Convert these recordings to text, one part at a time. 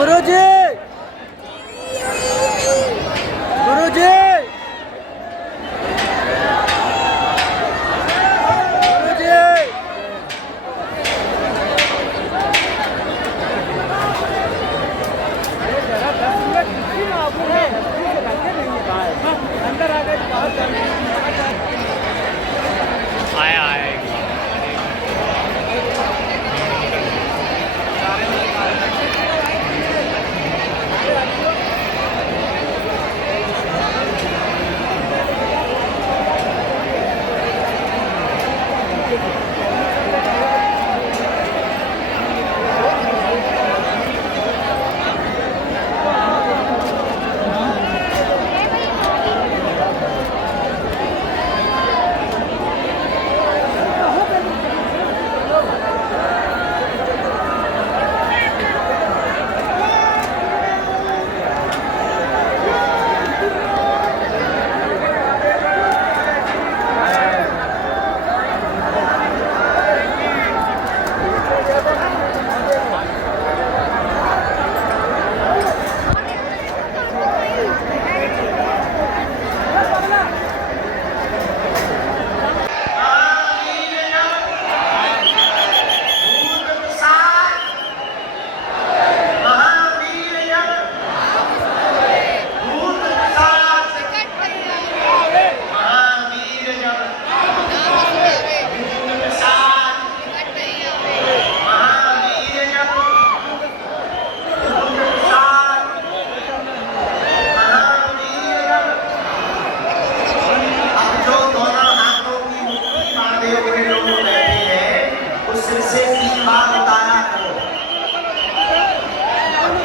गुरुजी गुरुजी अंदर आ गए आया आया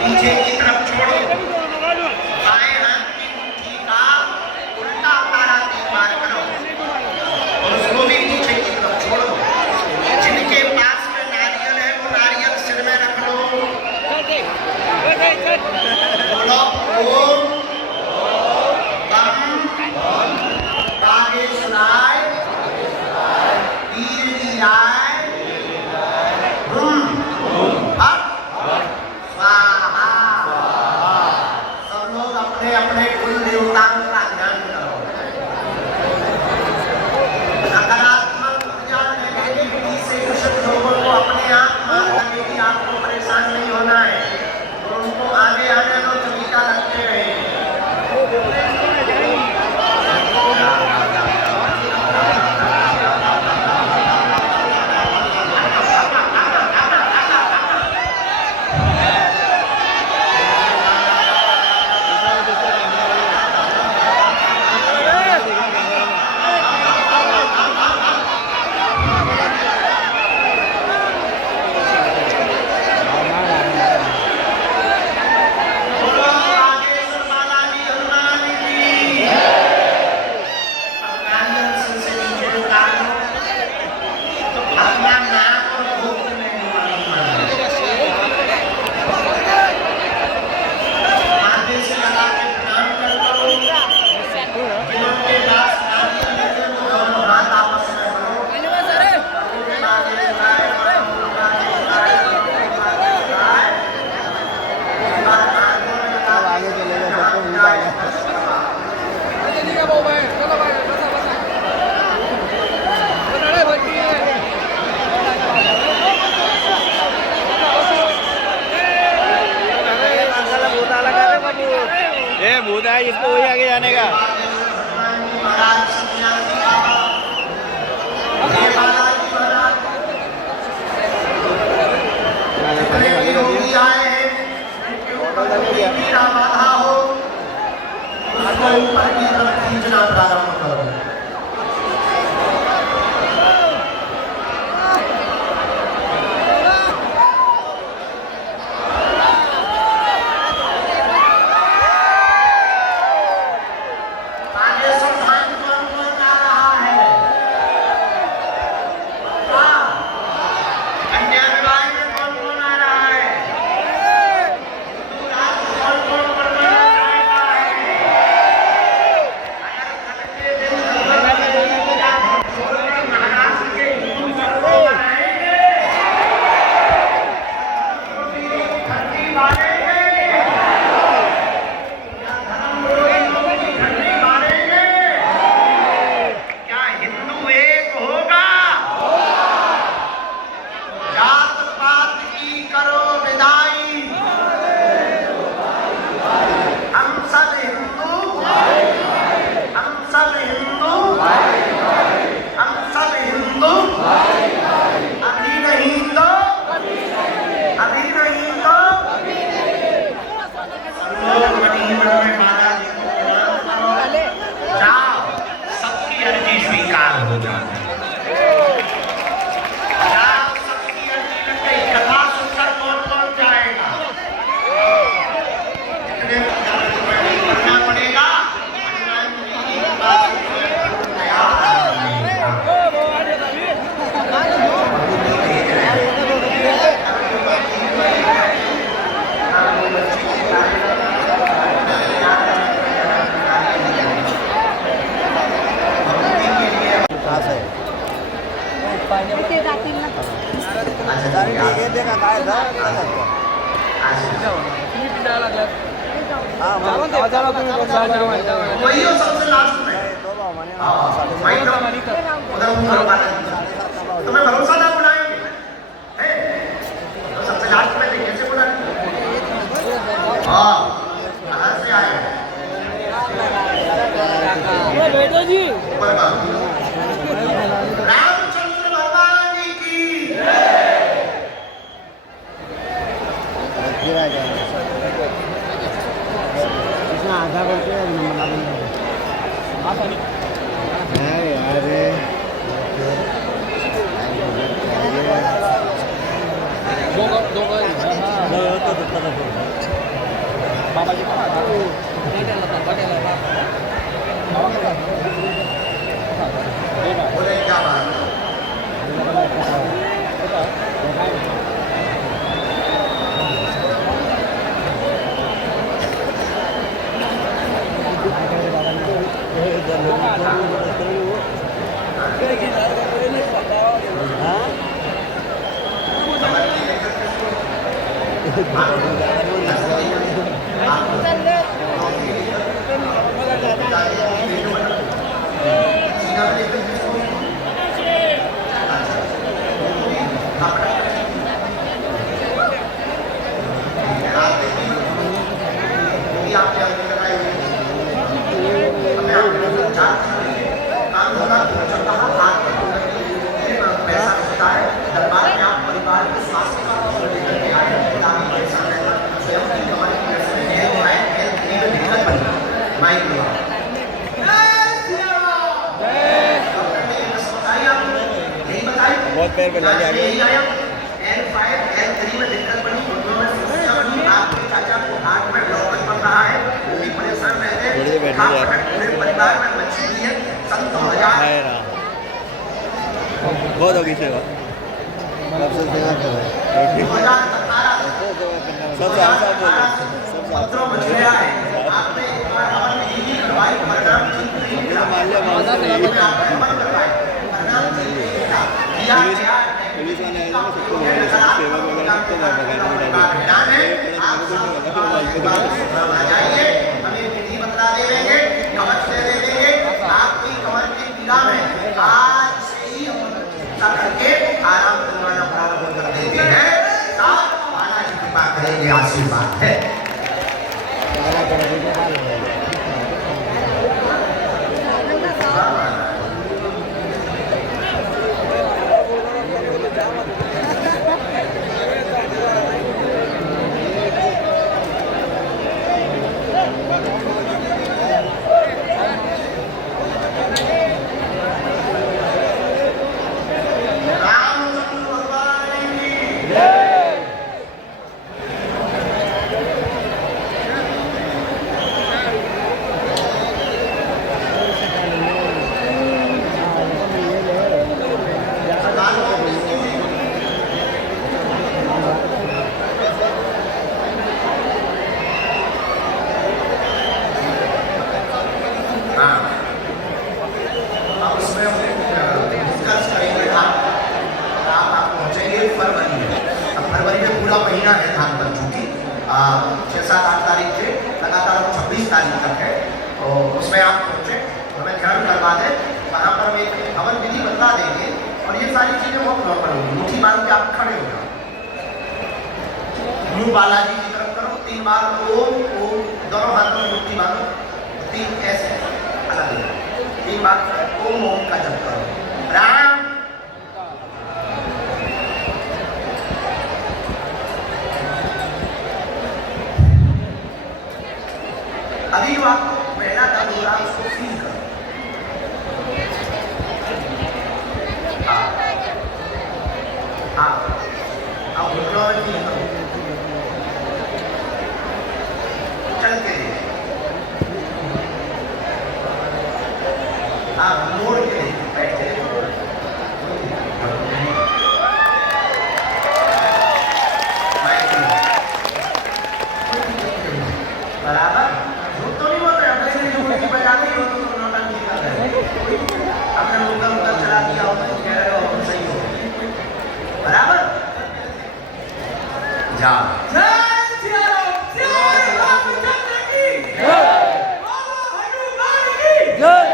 पीछे की तरफ छोड़ो, बाएं हाथ की मुट्ठी का उल्टा तारा तीन बार करो और उसको भी पीछे की तरफ छोड़ो। जिनके पास में नारियल है वो नारियल सिर में रख लो। बोलो ओम बम आगे सुनाए वीर वीराय बम अब स्वाहा। सब लोग अपने अपने कुल देवताओं का ध्यान करो। नकारात्मक ऊर्जा नेगेटिविटी से ग्रसित लोगों को अपने आप मान लगेगी, आपको परेशान नहीं होना है। तो उनको आगे आने दो, तरीका रखते रहे। ये भूत है, इसको वही आगे जाने का। ऊपर की तरफ खींचना प्रारंभ करो। अच्छा ठीक है देखा काय था वही हो सबसे लास्ट में वही तो उधर मुंह वाला तुम्हें भरोसा था बुलाएंगे हैं तो सबसे लास्ट में देखिए कैसे बुलाएंगे हाँ कहाँ से आए बेटा जी ऊपर का रामचंद्र भगवान की इसमें आधा करके नंबर ला देंगे बोले क्या बात बहुत पैर बना लिया आगे L5 L3 में दिक्कत बनी घुटनों में समस्या बनी आपके चाचा को हाथ में ब्लॉकेज बन रहा है वो भी परेशान रहते हैं पूरे परिवार में बच्ची भी है संत हजार बहुत होगी सेवा सबसे सेवा कर रहे सबसे आशा बोल पत्रों में छुया है आपने एक बार हमारे दीदी करवाई परिणाम ठीक नहीं मिला माल्य आपने अमल करवाए परिणाम ठीक नहीं मिला किया क्या पुलिस वाले आए थे सबको सेवा वगैरह सबको बगाने में डाले जाइए हमें विधि बतला दे देंगे कवच दे देंगे आपकी कमर की पीड़ा में आज से ही चिकित्सा करके आराम करवाना प्रारंभ कर देते हैं साथ माना जी कृपा करेंगे आशीर्वाद है फरवरी में पूरा महीना है धान बन चुकी 6-7-8 तारीख से लगातार 26 तारीख तक है तो उसमें आप पहुँचे हमें ध्यान करवा दें वहाँ पर हम एक हवन विधि बता देंगे और ये सारी चीज़ें बहुत प्रॉपर होंगी मुट्ठी बांध के आप खड़े हो जाओ मुँह बालाजी की तरफ करो 3 बार ओम ओम दोनों हाथों में मुट्ठी बांधो 3 ऐसे अलग 3 बार ओम ओम का जप करो राम अभी जो आपको पहला दर्द हो रहा है उसको फील करो हाँ अब घुटनों में फील करो चल के देखिए आप मोड़ के देखिए बैठ के देखो बराबर आपने उधर उधर चला दिया हो तो कह रहे हो सही हो बराबर जय रामचंद्र की बोलो हनुमान की जय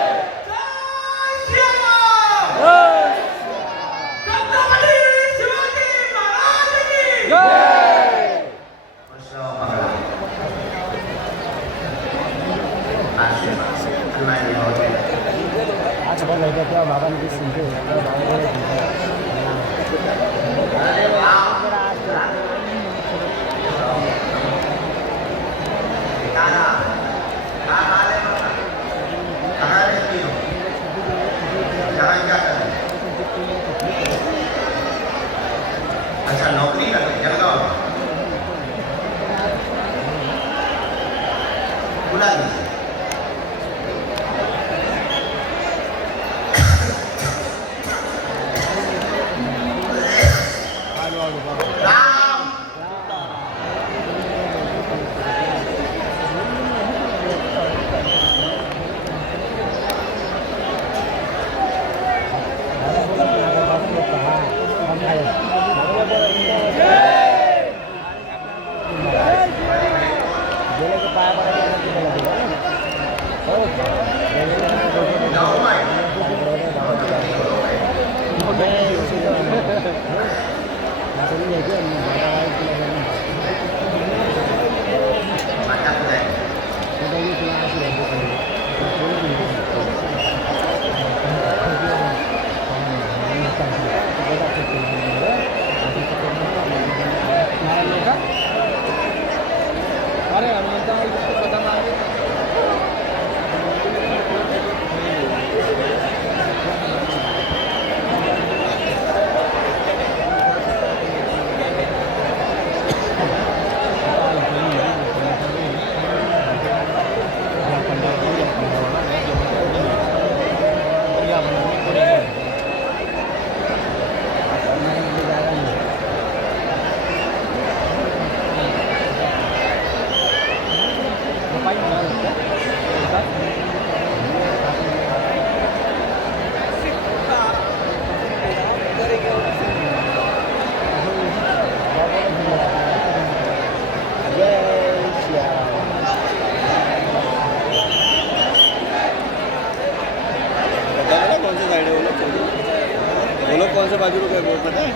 श्री राम छत्रपति शिवाजी महाराज की आज बोल रहे थे क्या बाबा ने कुछ सुनते अच्छा नौकरी करते जलगांव में बुला दीजिए राम कौन सा साइड है वो लोग कौन सा बाजू रुके वो पता है?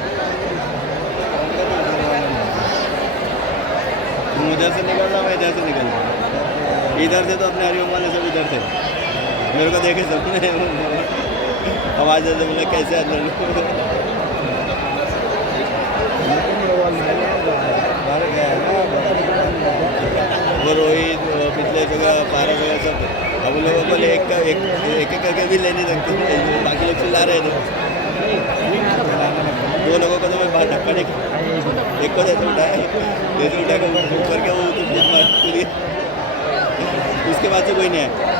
तुम उधर से निकल रहा मैं इधर से निकल रहा इधर से तो अपने हरिओम वाले सब इधर थे मेरे को देखे सबने आवाज़ ऐसे बोला कैसे अंदर वो रोहित पिछले जगह पारस वगैरह सब अब लोगों को एक करके भी ले नहीं सकते बाकी लोग चिल्ला रहे थे दो लोगों को तो मैं बाहर धक्का नहीं एक को जैसे उठा के ऊपर के वो कूदिए उसके बाद से कोई नहीं आया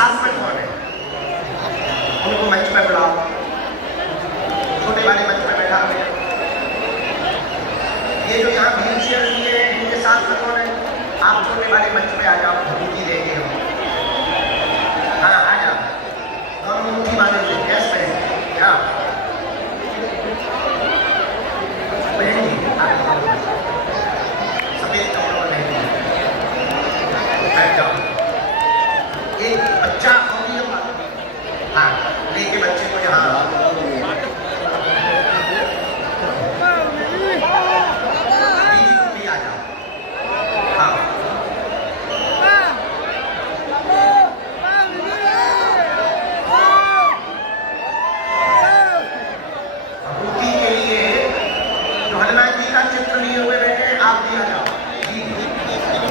साथ में कौन है? उनको मंच पे बुलाओ। छोटे वाले मंच पे बैठा हुए। ये जो यहाँ व्हील चेयर लिए हैं, इनके साथ में कौन है? आप छोटे वाले मंच पे आ जाओ, मुट्ठी देंगे हम। हाँ आ जाओ, दोनों मुट्ठी बांधे हुए गैस पे क्या सफेद कपड़ों में बैठ जाओ। एक बच्चा हाँ लेके बच्चे को यहाँ भी आ जाओ। हाँ मूर्ति के लिए जो हनुमान जी का चित्र लिए हुए बैठे हैं, आप भी आ जाओ जी।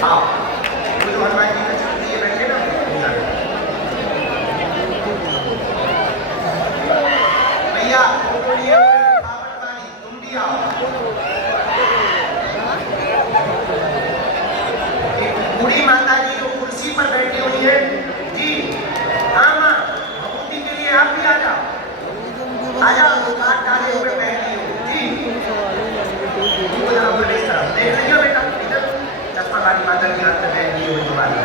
हाँ वो जो हनुमान जी का चित्र लिए बैठे ना, भैया फोटो लिए हुए खावट वाली तुम भी आओ। एक बूढ़ी माता जी जो कुर्सी पर बैठी हुई है जी। हाँ माँ भगवती के लिए आप भी आ जाओ। आ जाओ, काट डाले हुए बैठी हो जी। वो जरा बोले इस तरफ देख लीजिए बेटा, इधर चश्मा वाली माता जी हाथ में बैठी हुई तुम्हारी।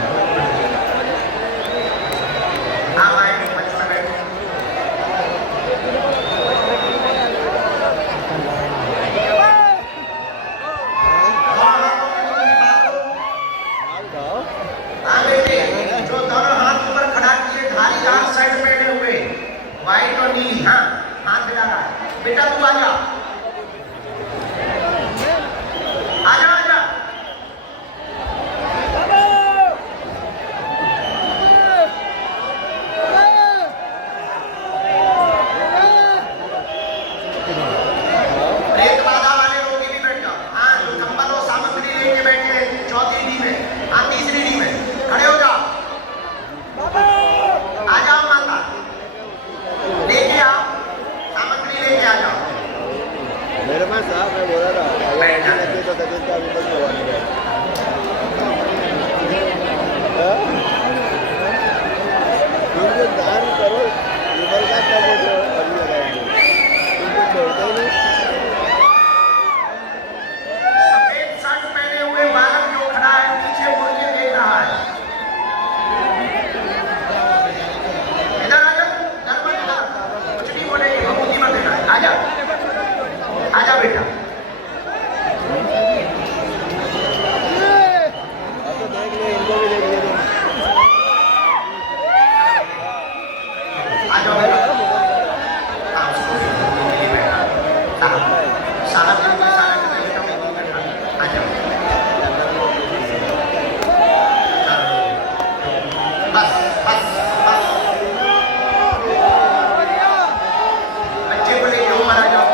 आप आए मंच में बैठो। जो दोनों हाथ ऊपर खड़ा किए, धारीदार शर्ट पहने हुए, व्हाइट और नीली, हाँ हाथ मिला रहा है। बेटा तू आ जा, आ जा, आ जा। एक बाधा वाले लोग भी बैठ जाओ। हाँ जो कंबल और सामग्री लेके बैठे हैं चौथी डी में, हाँ तीसरी डी में खड़े हो जाओ। आ जाओ माता, लेके आओ सामग्री, लेके आ जाओ। मेरे पास साहब मैं बोला था तो तबियत का अभी तक हुआ नहीं है। तुमको दान करो ऊपर का तब अभी लगाएंगे, तुमको छोड़ते ही नहीं। सफेद शर्ट पहने हुए बालक जो खड़ा है पीछे मुड़ के देख रहा है। इधर आ जा, गड़बड़ इधर कुछ नहीं बोलेंगे, भगवती मत देना है। आ जा, आ जा बेटा। अब तो देख लो, इनको भी देख लो। आ जाओ बेटा। हाँ उसको भी बैठा साहब जी के सारा के बेटा में बैठा। आ जाओ बस बस बस, बच्चे को लेके ऊपर आ जाओ।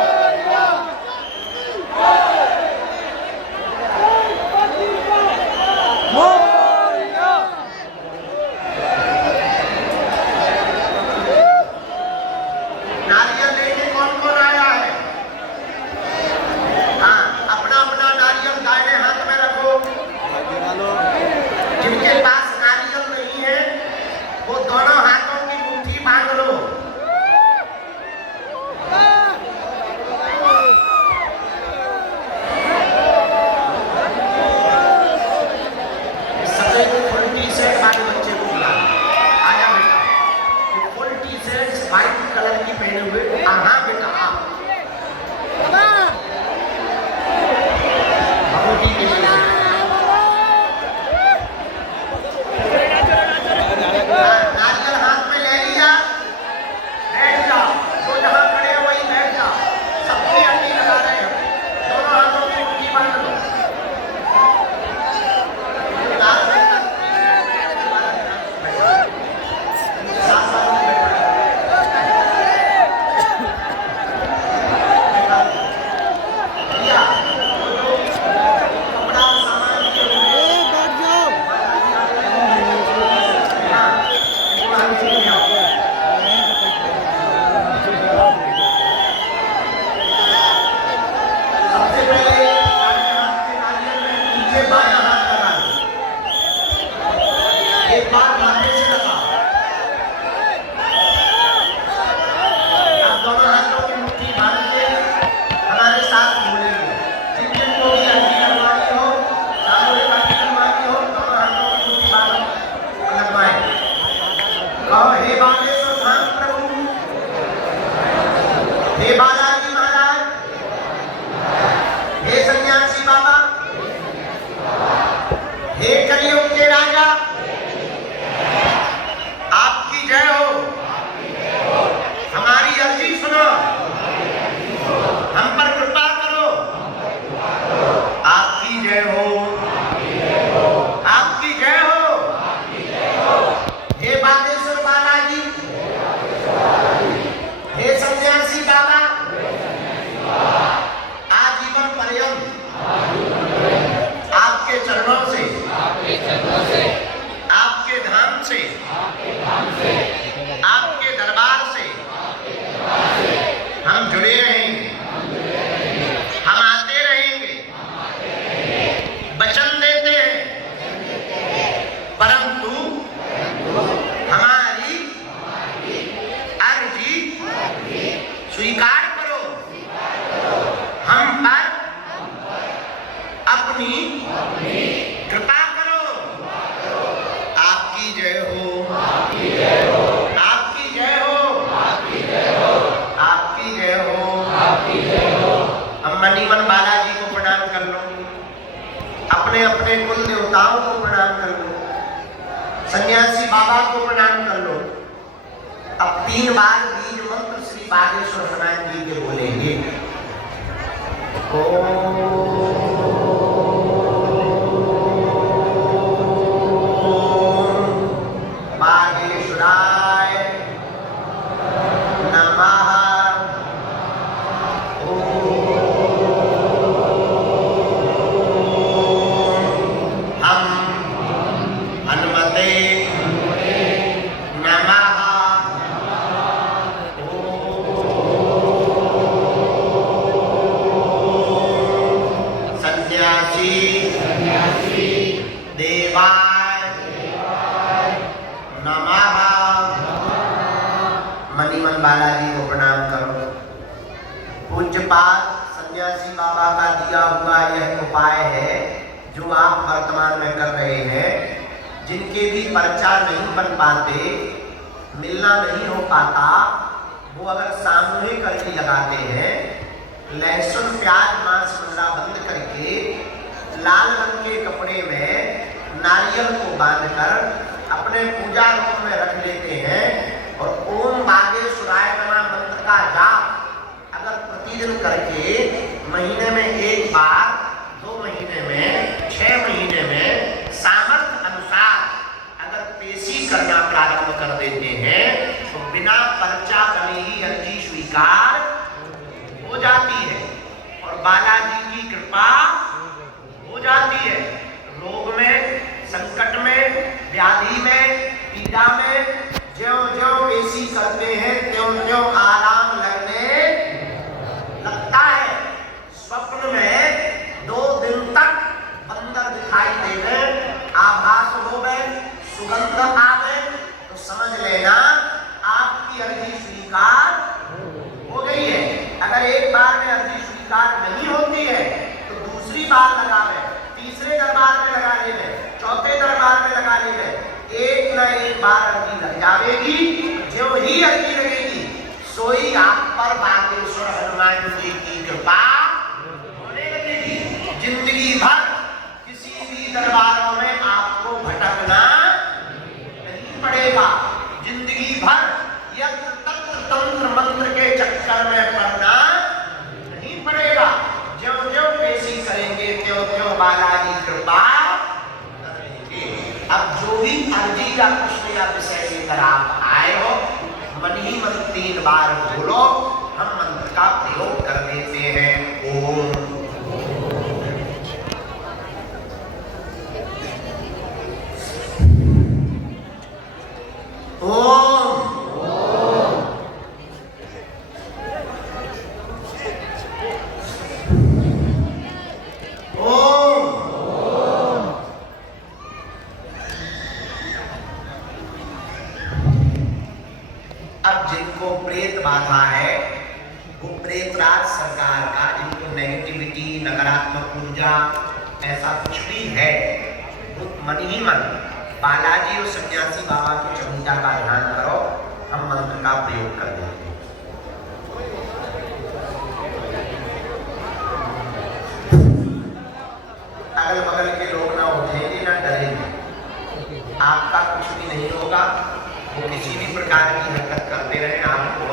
नारियल लेके कौन कौन आया है? हाँ अपना अपना नारियल दाहिने हाथ में रखो। जिनके पास नारियल नहीं है वो कहो हे बालेश्वर धाम प्रभु, हे बालाजी महाराज, हे सन्यासी बाबा, हे कलियुग के राजा, आपकी जय हो। हमारी अर्जी सुनो, हम पर कृपा करो। आपकी जय हो, आपकी जय हो। हे बालेश्वर बालाजी, हे सन्यासी बाबा, आजीवन पर्यंत आपके चरणों से, आपके धाम से, आपके दरबार से हम जुड़े रहेंगे, हम आते रहेंगे। वचन देते हैं, परंतु हमारी अर्जी स्वीकार करो। हम पर अपनी कृपा करो। आपकी जय हो, आपकी जय हो, आपकी जय हो, आपकी जय हो, आपकी जय हो, आपकी जय हो। अब मणिमन बालाजी को प्रणाम कर लो, अपने अपने कुल देवताओं को प्रणाम कर लो, सन्यासी बाबा को प्रणाम कर लो। अब 3 बार बीज मंत्र श्री बागेश्वर हनुमान जी के बोलेंगे। बागेश्वराय नमः। हम हनुमते नमः। सन्यासी देवाय नमः। मणिमन बालाजी को प्रणाम करो। पूज्यपाद सन्यासी बाबा का दिया हुआ यह उपाय है जो आप वर्तमान में कर रहे हैं। जिनके भी पर्चा नहीं बन पाते, मिलना नहीं हो पाता, वो अगर सामूहिक अर्जी लगाते हैं, लहसुन प्याज मांस मुंडा बंद करके लाल रंग के कपड़े में नारियल को बांधकर अपने पूजा रूम में रख लेते हैं और ओम बागेश्वराय नमः मंत्र का जाप अगर प्रतिदिन करके महीने में 1 बार, 2 महीने में, 6 महीने में सामर्थ्य अनुसार अगर पेशी करना प्रारंभ कर देते हैं तो बिना पर्चा बने ही अर्जी स्वीकार हो जाती है और बालाजी की कृपा हो जाती है। रोग में, संकट में, व्याधि में, पीड़ा में ज्यों-ज्यों पेशी करते हैं त्यों-त्यों आराम लगने लगता है। स्वप्न में 2 दिन तक बंदर दिखाई देवे, आभास होवे, सुगंध आवे तो समझ लेना आपकी अर्जी स्वीकार हो गई है। अगर एक बार में अर्जी स्वीकार नहीं होती है तो दूसरी बार लगावे, तीसरे दरबार में लगा लेवे, चौथे दरबार में लगा लेवे, एक न एक बार अर्जी लग जाएगी। जो ही अर्जी लगेगी सोई आप पर बागेश्वर हनुमान जी की कृपा होने लगेगी। जिंदगी भर किसी भी दरबारों में आपको भटकना नहीं पड़ेगा। जिंदगी भर यंत्र तंत्र तंत्र मंत्र के चक्कर में पड़ना नहीं पड़ेगा। ज्यों-ज्यों पेशी करेंगे त्यों-त्यों बालाजी कृपा करेंगे। अब जो भी अर्जी का प्रश्न या विषय लेकर आप आए हो, मन ही मन 3 बार बोलो, हम मंत्र का प्रयोग कर देते हैं। ओम बाधा है वो प्रेतराज सरकार का, जिनको नेगेटिविटी, नकारात्मक ऊर्जा ऐसा कुछ भी है, वो मन ही मन बालाजी और सन्यासी बाबा की चमुंडा का ध्यान करो। प्रयोग कर देते हैं। अगल बगल के लोग ना उठेंगे ना डरेंगे, आपका कुछ भी नहीं होगा। वो किसी भी प्रकार की हरकत करते रहे, आपको